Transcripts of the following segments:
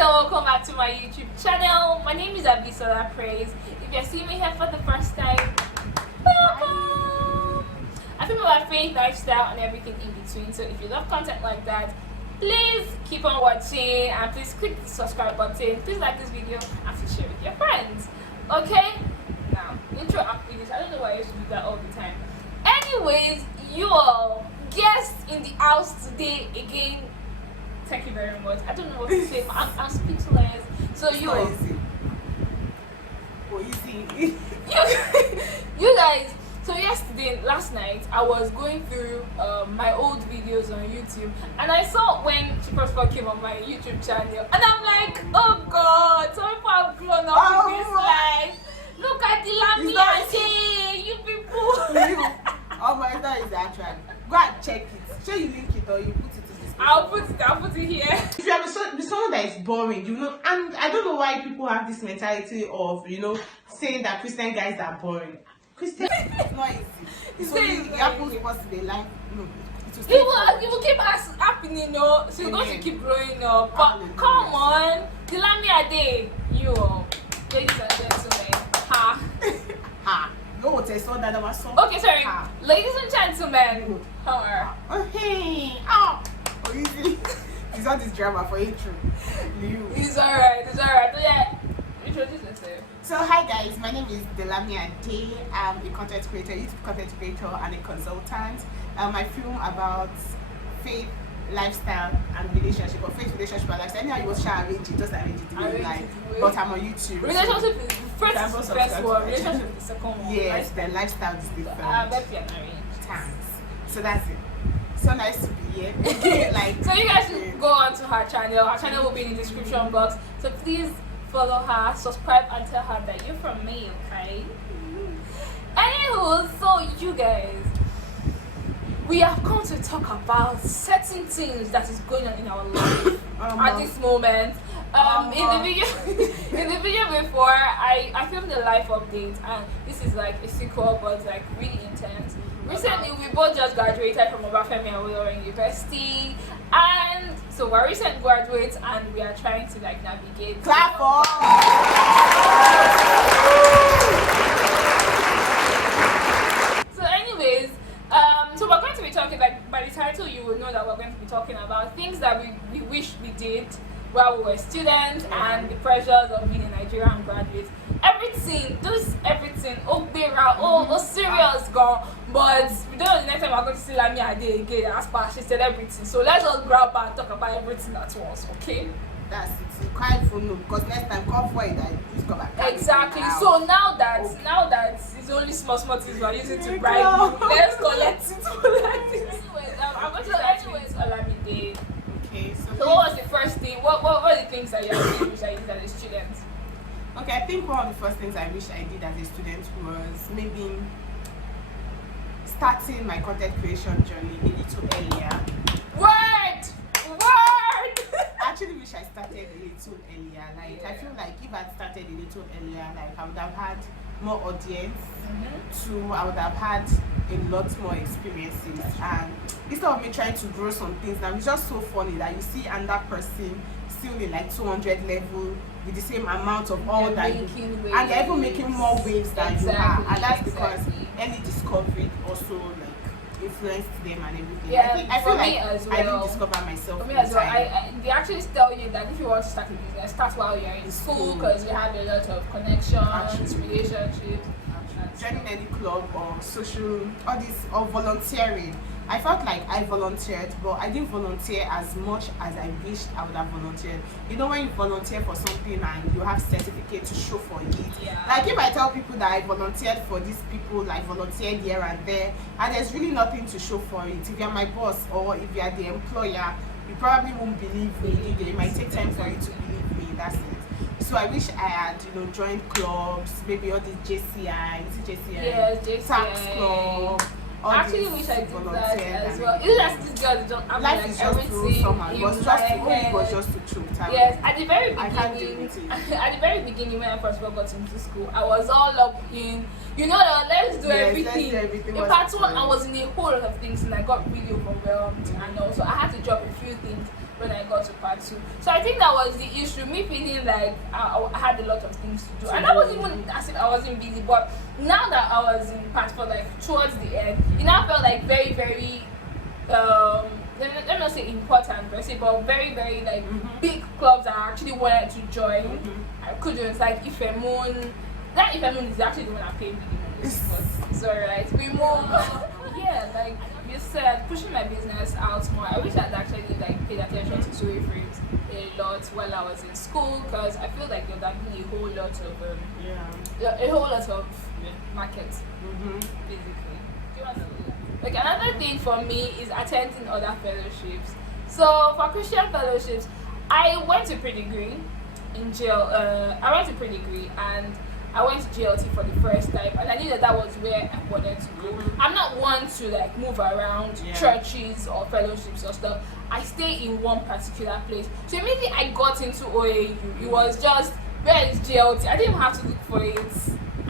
and welcome back to my YouTube channel. My name is Abisola Praise. If you're seeing me here for the first time, welcome. I film about faith, lifestyle, and everything in between. So if you love content like that, please keep on watching and please click the subscribe button. Please like this video and please share with your friends. Okay? Now, intro after this. I don't know why I used to do that all the time. Anyways, you all guests in the house today again. Thank you very much. I don't know what to say, but I'm speechless. So you guys. So last night, I was going through my old videos on YouTube, and I saw when she first came on my YouTube channel, and I'm like, oh God, some people have grown up in this life. Look at the Lami Ade, you people. Oh my God, is actual. Go and check it. Show you link it or you put it in this. I'll put it here. If you have someone that is boring, you know, and I don't know why people have this mentality of, you know, saying that Christian guys are boring. Christian is not easy. It's only it happens because they like, no. It will keep us happening, no. So you're going to keep growing up. But come on, the Lami Ade, you all, ladies and gentlemen, ha. Ha. No, it's so that was so. Okay, sorry. Ladies and gentlemen, how are? Okay. Oh, easy. It's all this drama for intro. It's alright. So yeah, introduce yourself. So hi guys, my name is Lami Ade. I'm a content creator, YouTube content creator, and a consultant. I film about faith, lifestyle, and relationship. Or faith, relationship, and lifestyle. Anyhow, you will share arrange it, just arrange it in life. But I'm on YouTube. Relationship is the first one. Relationship is the second one. Yes, the lifestyle is different. Thanks. So that's it. So nice to be here. So you guys should go on to her channel. Her channel will be in the description box. So please follow her, subscribe, and tell her that you're from me, okay? Anywho, so you guys, we have come to talk about certain things that is going on in our life at this moment. In the video before, I filmed a life update, and this is like a sequel, but like really intense. Recently, we both just graduated from Obafemi Awolowo University, and so we're recent graduates, and we are trying to like navigate. Clap for. So, anyways, so we're going to be talking, like by the title, you will know that we're going to be talking about things that we wish we did while we were students and the pressures of being a Nigerian graduate. Everything, serious, girl. But we don't know the next time we're going to see Lami Ade again as per she said everything. So let's just grab her and talk about everything at once, okay? That's it. You can't even know because next time come for it and you come back. Exactly. So now that it's only small things we're using to bribe you, let's collect it. Anyways, I'm going to Lami Ade. Okay. So what was the first thing? What were the things that you actually wish I did as a student? Okay, I think one of the first things I wish I did as a student was maybe starting my content creation journey a little earlier. Word! I actually wish I started a little earlier. Like I feel like if I started a little earlier, like I would have had more audience. I would have had a lot more experiences, and instead of me trying to grow some things now, it's just so funny that you see another person still in like 200 level with the same amount of all that you, and they're even making more waves than you are, and that's because early discovery also like influenced them and everything. Yeah, I feel like as well, I didn't discover myself. For me as well, they actually tell you that if you want to start a business, start while you're in school because you have a lot of connections, relationships. Joining any club or social, all this, or volunteering. I felt like I volunteered, but I didn't volunteer as much as I wished I would have volunteered. You know, when you volunteer for something and you have certificate to show for it. Yeah. Like if I tell people that I volunteered for these people, like volunteered here and there, and there's really nothing to show for it. If you're my boss or if you're the employer, you probably won't believe me. It might take time for you to believe me. That's it. So I wish I had, you know, joined clubs, maybe all the JCI, yes, JCI, tax club. I actually wish I did that as well. Even as this girl don't have life like is just everything. It was just to choke. Yes, at the very beginning, at the very beginning when I first got into school, I was all up in, you know, let's do everything. In part one, I was in a whole lot of things and I got really overwhelmed, and also I had to drop a few things. when I got to part 2. So I think that was the issue, me feeling like I had a lot of things to do. And I wasn't even as if I wasn't busy, but now that I was in part 4, like towards the end, it now felt like very, very let me not say important per se, but very, very like big clubs that I actually wanted to join. I couldn't, like Ife Moon. That Ife Moon is actually the one I paid me the most, but it's alright. We move. Yeah, like you said, pushing my business out more. I wish I'd actually like paid attention to Zoe Fruits a lot while I was in school, because I feel like there would have been a whole lot of a whole lot of markets, basically. Do you want to? Like another thing for me is attending other fellowships. So for Christian fellowships, I went to pre-degree in jail. I went to pre-degree and I went to GLT for the first time, and I knew that was where I wanted to go. I'm not one to like move around churches or fellowships or stuff. I stay in one particular place. So immediately I got into OAU, it was just, where is GLT? I didn't even have to look for it.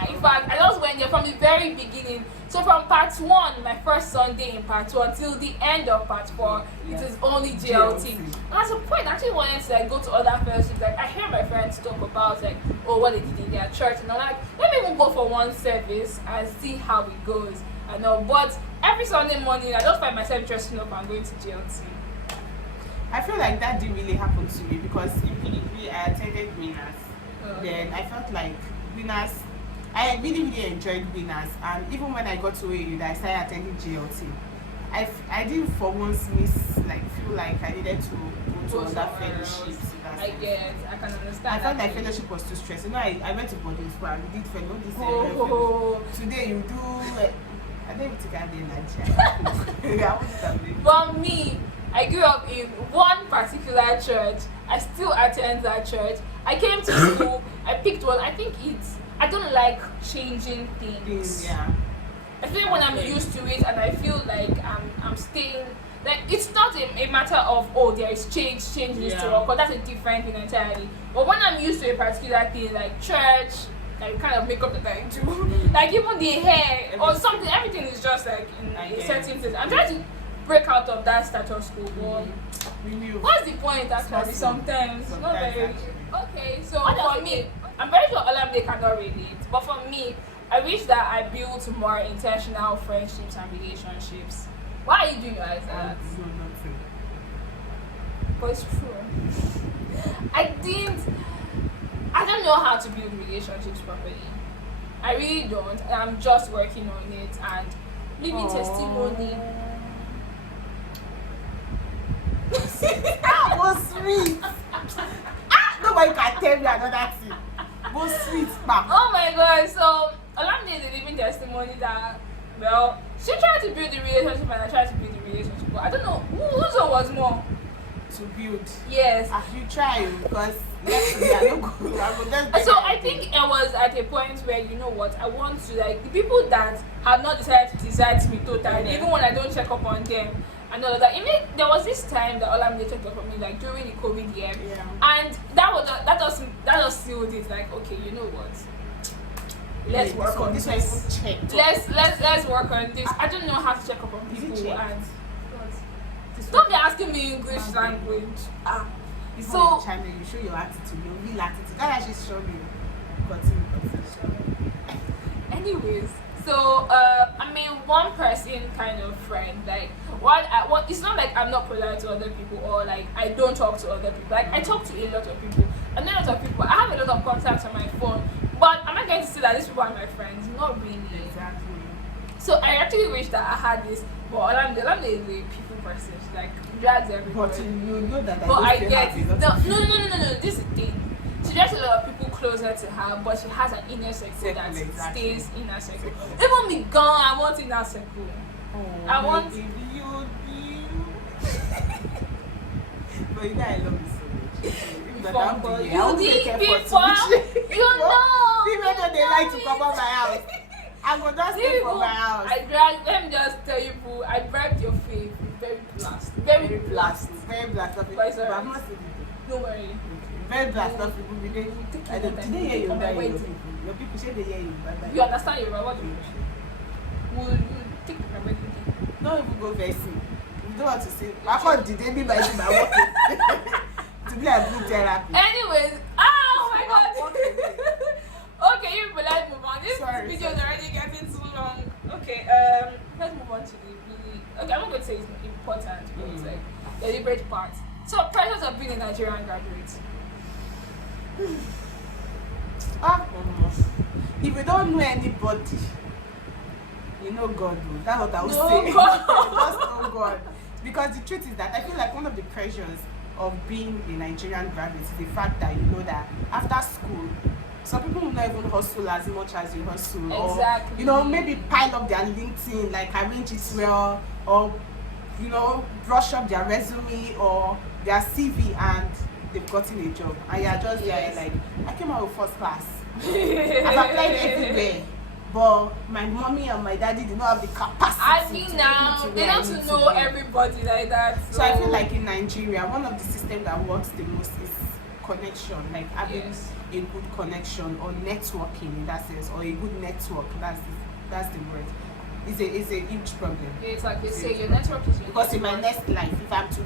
In fact, I just went there from the very beginning. So from part 1, my first Sunday in part 1 till the end of part 4, it is only GLT. And at a point, I actually wanted to like go to other fellowships. Like I hear my friends talk about like, oh, what they did in their church, and I'm like, let me even go for one service and see how it goes. I know, but every Sunday morning, I just find myself dressing up and going to GLT. I feel like that didn't really happen to me, because in PDP I attended Winners. Then I felt like Winners, I really, really enjoyed Winners, and even when I got to AU, I started attending GLT. I didn't for once feel like I needed to go to other fellowships. I can understand. I felt like fellowship was too stressful. You know, I went to boarding school and we did fellowship. Today you do. I don't even think I did Nigeria. For me, I grew up in one particular church. I still attend that church. I came to school. I picked one. I think I don't like changing things. I feel when I'm used to it and I feel like I'm staying, like it's not a matter of, oh, there is change needs to work, because that's a different thing entirely. But when I'm used to a particular thing like church, like kind of makeup that I do, like even the hair or something, everything is just like in a certain place. I'm trying to break out of that status quo. What's the point actually? Sometimes not very. Okay, so for me, I'm very sure Olamide cannot relate, but for me, I wish that I built more intentional friendships and relationships. Why are you doing your eyes like that? But it's true. I don't know how to build relationships properly. I really don't. I'm just working on it and living testimony. That was sweet. Nobody can tell me another thing. Was sweet, ma. Oh my God! So Olamide is a living testimony that, well, she tried to build the relationship and I tried to build the relationship. But I don't know whose was more to build. Yes. You try, because so I think it was at a point where, you know what, I want to, like, the people that have not decided to desert me totally, even when I don't check up on them and all of that. Even there was this time that Olamide checked up on me, like during the COVID year, and that just sealed it. Like, okay, you know what? Let's work on this. Let's work on this. I don't know how to check up on people, and don't be asking me English language. So channel, you show your attitude, your real attitude. That actually show you. Anyways, so I mean, one person kind of friend. Like, what it's not like I'm not polite to other people, or like I don't talk to other people. Like I talk to a lot of people, and a lot of people. I have a lot of contacts on my phone, but I'm not going to say that these people are my friends. Not really. Exactly. So I actually wish that I had this, but Olamide is a people person. She like drags everybody. But you know that. But I get it. No. This is the thing. She drags a lot of people closer to her, but she has an inner circle that stays in her circle. Even me gone, I want inner circle. I want. But you know I love you so much. You did before. You know. People know they like to come up my house. I will just stay from my house. Let me just tell you, boo, I bribed your face. Very blast. Very blast. Very blast of But I'm not saying don't worry. Very blast of people. Today hear you by your people. Your people say they hear you by. You understand your what do you say? We'll take my wedding day. Don't even go very soon. don't want to say. I can't did they be my work to be a blue therapy. Anyways, oh my god. Okay, you people, let's move on. This video is already getting too long. Okay, let's move on to the really. Okay, I'm not going to say it's important, but it's like the deliberate part. So, pressures of being a Nigerian graduate. If you don't know anybody, you know God. That's what I would say. God. Just know God. Because the truth is that I feel like one of the pressures of being a Nigerian graduate is the fact that you know that after school, some people will not even hustle as much as you hustle. Exactly. Or, you know, maybe pile up their LinkedIn, like arrange it well, or, you know, brush up their resume or their CV and they've gotten a job. And you're just there like, I came out with first class. I've applied everywhere. But my mommy and my daddy did not have the capacity. I think now they don't know everybody like that. So I feel like in Nigeria, one of the systems that works the most is connection, like having a good connection or networking in that sense, or a good network. That's the word. It's a huge problem. It's like they say, your network is your because in my next life, if I'm to,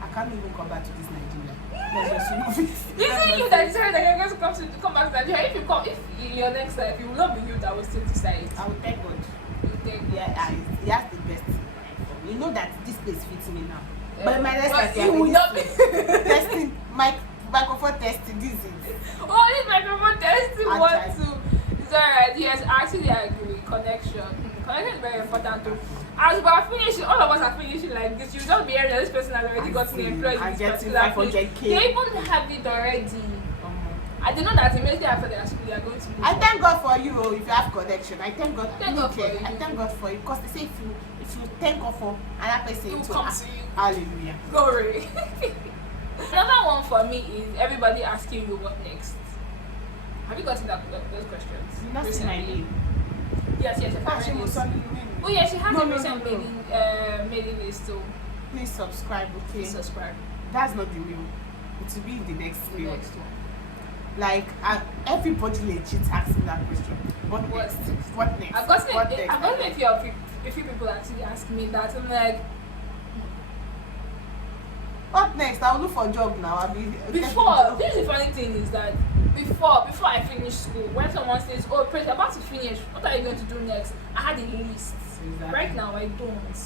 I can't even come back to this Nigeria. Let's just remove it. Isn't you that decided that you're going to come back to Nigeria? If in your next life, it will not be you that will still decide. I will thank God. You thank God. Yeah, he has the best thing for me. You know that this place fits me now. But in my next life, you will not be testing microphone testing. This is it. Oh, this microphone testing one too. It's alright. Yes, actually I agree. Connection is very important too. As we are finishing, all of us are finishing like this. You don't be hearing that this person has already gotten employed in this particular place. They even have it already. I didn't know that immediately after their school they are going to move. I thank God for you if you have connection. I thank God. Thank God for you. I thank God for you because they say if you thank God for another person, it will to come to you. Hallelujah. Glory. Another one for me is everybody asking you what next. Have you gotten those questions? You not see my name. Yes, oh yeah, she has a recent mailing list too. Please subscribe, okay? Please subscribe. That's not the real. It will be in the next video. Next one. Like everybody legit asks me that question. What next? What next? I've gotten a few people actually ask me that. I'm like, what next? I'll look for a job now. Before, this is the funny thing is that before I finish school, when someone says, "Oh, Prince, you're about to finish. What are you going to do next?" I had a list. Exactly. Right now, I don't.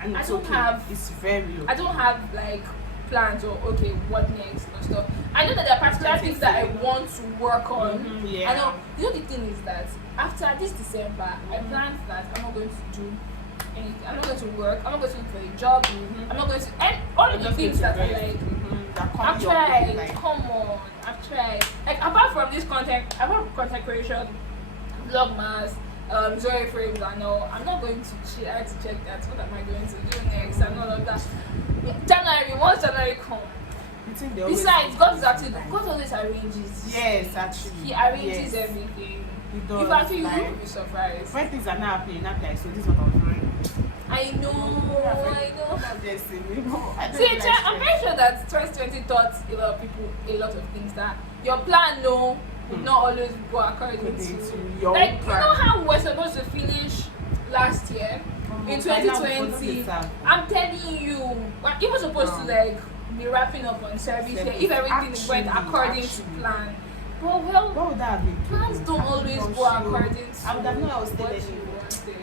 And I don't have. It's very low. I don't have like plans or okay, what next and stuff. I know that there are particular things that I want to work on. Yeah. I know. You know the thing is that after this December, I planned that I'm not going to do anything. I'm not going to work. I'm not going to look for a job. I'm not going to. And all of the things that I like. I've tried. Come on, I've tried. Like apart from content creation, vlogmas, Zoe frames, I know I'm not going to check that. What am I going to do next? And all of that. January, once January comes. Besides, God always arranges. Yes, actually. He arranges everything. He does. If actually you will be surprised. When things are not happening, I'm like, so this is what I was doing. I know. See, I'm very sure that 2020 taught a lot of people a lot of things that your plan would not always go according to your like plan. You know how we were supposed to finish last year in 2020. I'm telling you, we're even supposed to like be wrapping up on service here if everything went according to plan. But what would that be? Plans don't always go according to I would have known I was what telling you you. wanted.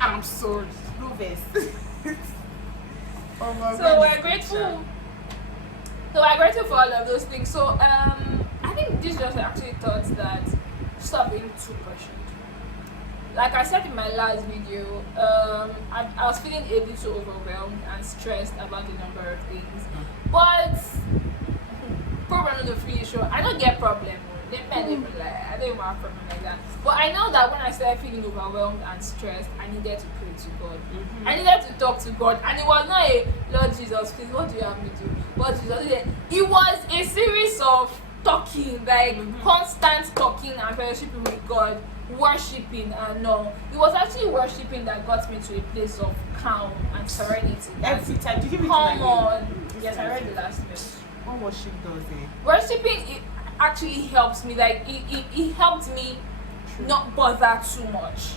I'm sorry. No verse. So we're grateful. So we're grateful for all of those things. So I think this just actually taught that stop being too pressured. Like I said in my last video, I was feeling a little overwhelmed and stressed about the number of things. But problem of the free show, I don't get problem. I don't even have a problem like that. But I know that when I started feeling overwhelmed and stressed, I needed to pray to God. I needed to talk to God. And it was not a Lord Jesus, please, what do you have me do? Lord Jesus. It was a series of talking, like constant talking and fellowshipping with God, worshiping and no. It was actually worshiping that got me to a place of calm and serenity. Every time. Did you come on. Yes, I read the last message. What worship does it? Worshiping, it actually helps me. Like it helped me not bother too much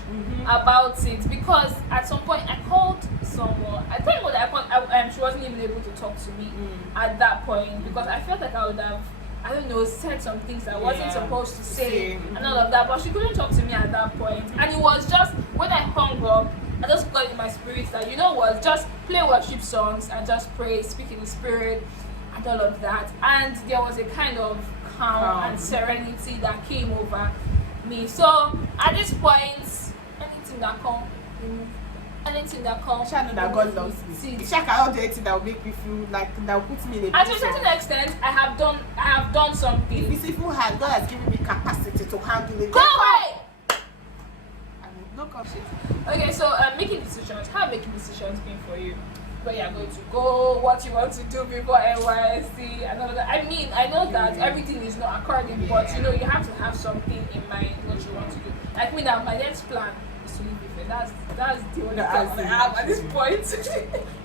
about it, because at some point I called someone. I think what I called, she wasn't even able to talk to me at that point, because I felt like I would have, I don't know, said some things I wasn't supposed to say and all of that, but she couldn't talk to me at that point. And it was just when I hung up, I just got in my spirit that, you know what, just play worship songs and just pray, speak in the spirit and all of that. And there was a kind of calm and serenity that came over me. So at this point, anything that comes, I know that God loves me. If I cannot do anything that will make me feel like, that will put me in a to a certain extent, I have done something. If it's evil hand, God has given me capacity to handle it. Go away! No conscience. Okay, so making decisions. How making decisions been for you? Where you're going to go, what you want to do before NYSC, and all that. I mean, I know that everything is not according, but you know, you have to have something in mind what you want to do. Like me now, my next plan is to live with it. That's the only plan I have at this point.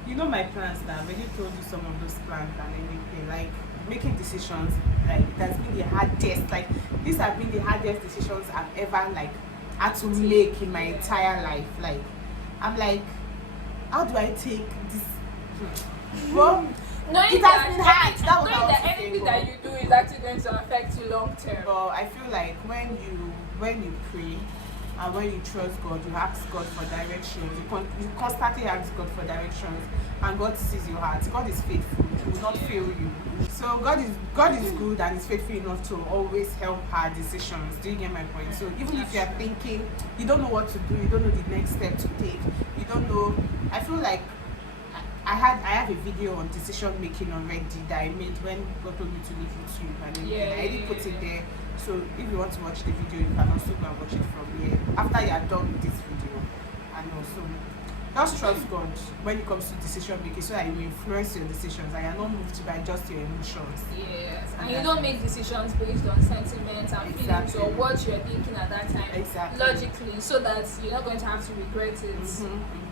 You know my plans now. I've already told you some of those plans and everything. Like making decisions, like that's been the hardest. Like these have been the hardest decisions I've ever had to make in my entire life. Like I'm like, how do I take this? Well, knowing it has been hard. That anything that you do is actually going to affect you long term. But I feel like when you pray and when you trust God, you ask God for directions. You constantly ask God for directions, and God sees your heart. God is faithful; He will not fail you. So God is good and is faithful enough to always help our decisions. Do you get my point? So even if you are thinking you don't know what to do, you don't know the next step to take, you don't know. I feel like I have a video on decision making already that I made when God told me to leave YouTube, and I did put it there. So if you want to watch the video, you can also go and watch it from here after you are done with this video. And also just trust God when it comes to decision making, so that it will influence your decisions and you're not moved by just your emotions. Yes, and you don't make decisions based on sentiments and feelings or what you're thinking at that time logically, so that you're not going to have to regret it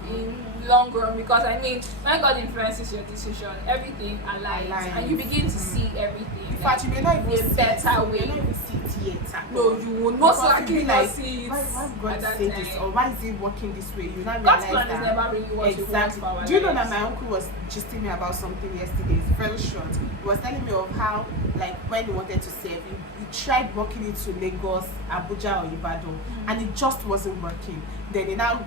in long run. Because I mean, when God influences your decision, everything aligns and you begin to see everything. In fact, you may not even see better way. You may not even see it yet. No, you will most likely not see it. Why God say this, or why is it working this way? You not God's realize plan is never really what you want for our Do you know lives. that my uncle was gisting me about something yesterday? It's very short. He was telling me of how, like, when he wanted to save, he tried working it to Lagos, Abuja, or Ibadan, and it just wasn't working. Then they now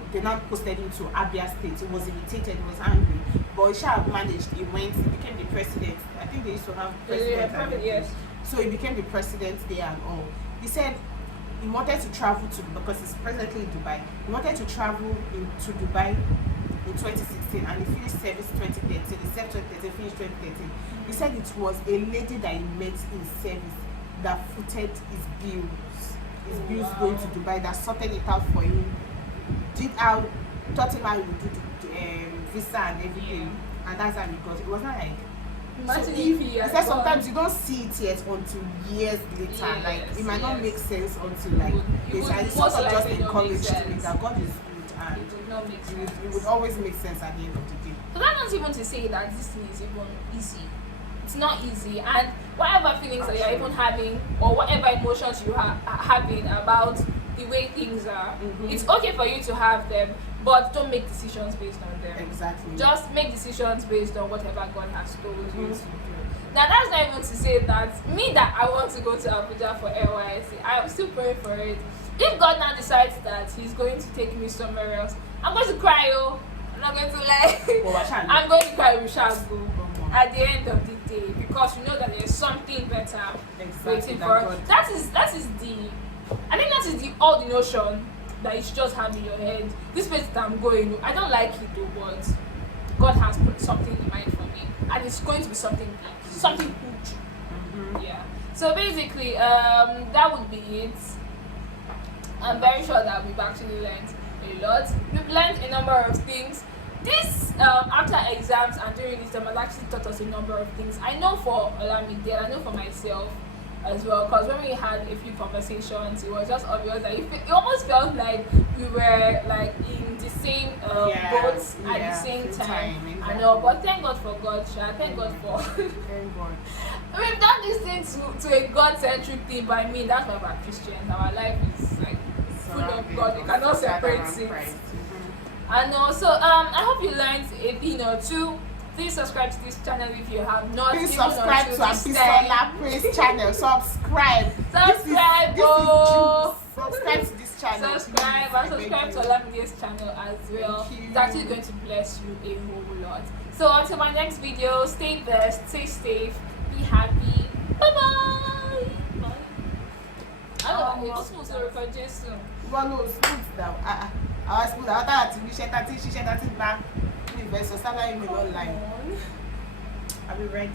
posted him to Abia State. He was irritated, he was angry, but he shall have managed. He went, he became the president. I think they used to have president. Yes. So he became the president there and all. He said he wanted to travel to, because he's presently in Dubai. He wanted to travel to Dubai in 2016, and he finished service 2013. He served 2013, finished 2013. He said it was a lady that he met in service that footed his bills going to Dubai, that sorted it out for him, taught him how he would do the visa and everything, and that's how he got it. It was not like. Imagine So he said sometimes you don't see it yet until years later. It might not make sense until this. And it's sort of just encouraged me that God is good, and it would not make sense. It would always make sense at the end of the day. So that's not even to say that this thing is even easy. It's not easy, and whatever feelings that you're even having, or whatever emotions you are having about the way things are, it's okay for you to have them, but don't make decisions based on them. Exactly. Just make decisions based on whatever God has told you to do. Now that's not even to say that I want to go to Abuja for NYSC. I am still praying for it. If God now decides that He's going to take me somewhere else, I'm going to cry. I'm not going to lie. I'm going to cry. We shall go at the end of the day, because you know that there's something better waiting for us. That is the. I think that is all the notion that you should just have in your head. This place that I'm going, I don't like it though, but God has put something in mind for me, and it's going to be something big, something huge. Yeah. So basically, that would be it. I'm very sure that we've actually learned a lot. We've learned a number of things. This after exams and during this time has actually taught us a number of things. I know for Lami Ade, I know for myself as well, because when we had a few conversations, it was just obvious that it almost felt like we were like in the same boats at the same time. Exactly. I know, but thank God for God, thank God for Thank God. We've done this thing to a God-centric thing. By me, that's why we're Christians. Our life is like full of God. You cannot separate it. Christ. And also, I hope you learned a thing or two. Please subscribe to this channel if you have not. Please even subscribe until to this Abisola Praise channel. Subscribe. Subscribe, This is oh. juice. Subscribe to this channel. Subscribe please. and subscribe to Lami Ade's channel as well. Thank you. It's actually going to bless you a whole lot. So until my next video, stay blessed, stay safe, be happy. Bye bye. I don't know. Smooth to record Jason. Well, no, smooth now. I was smooth. I thought we share that back. Universe, so salary me online. I'll be ready.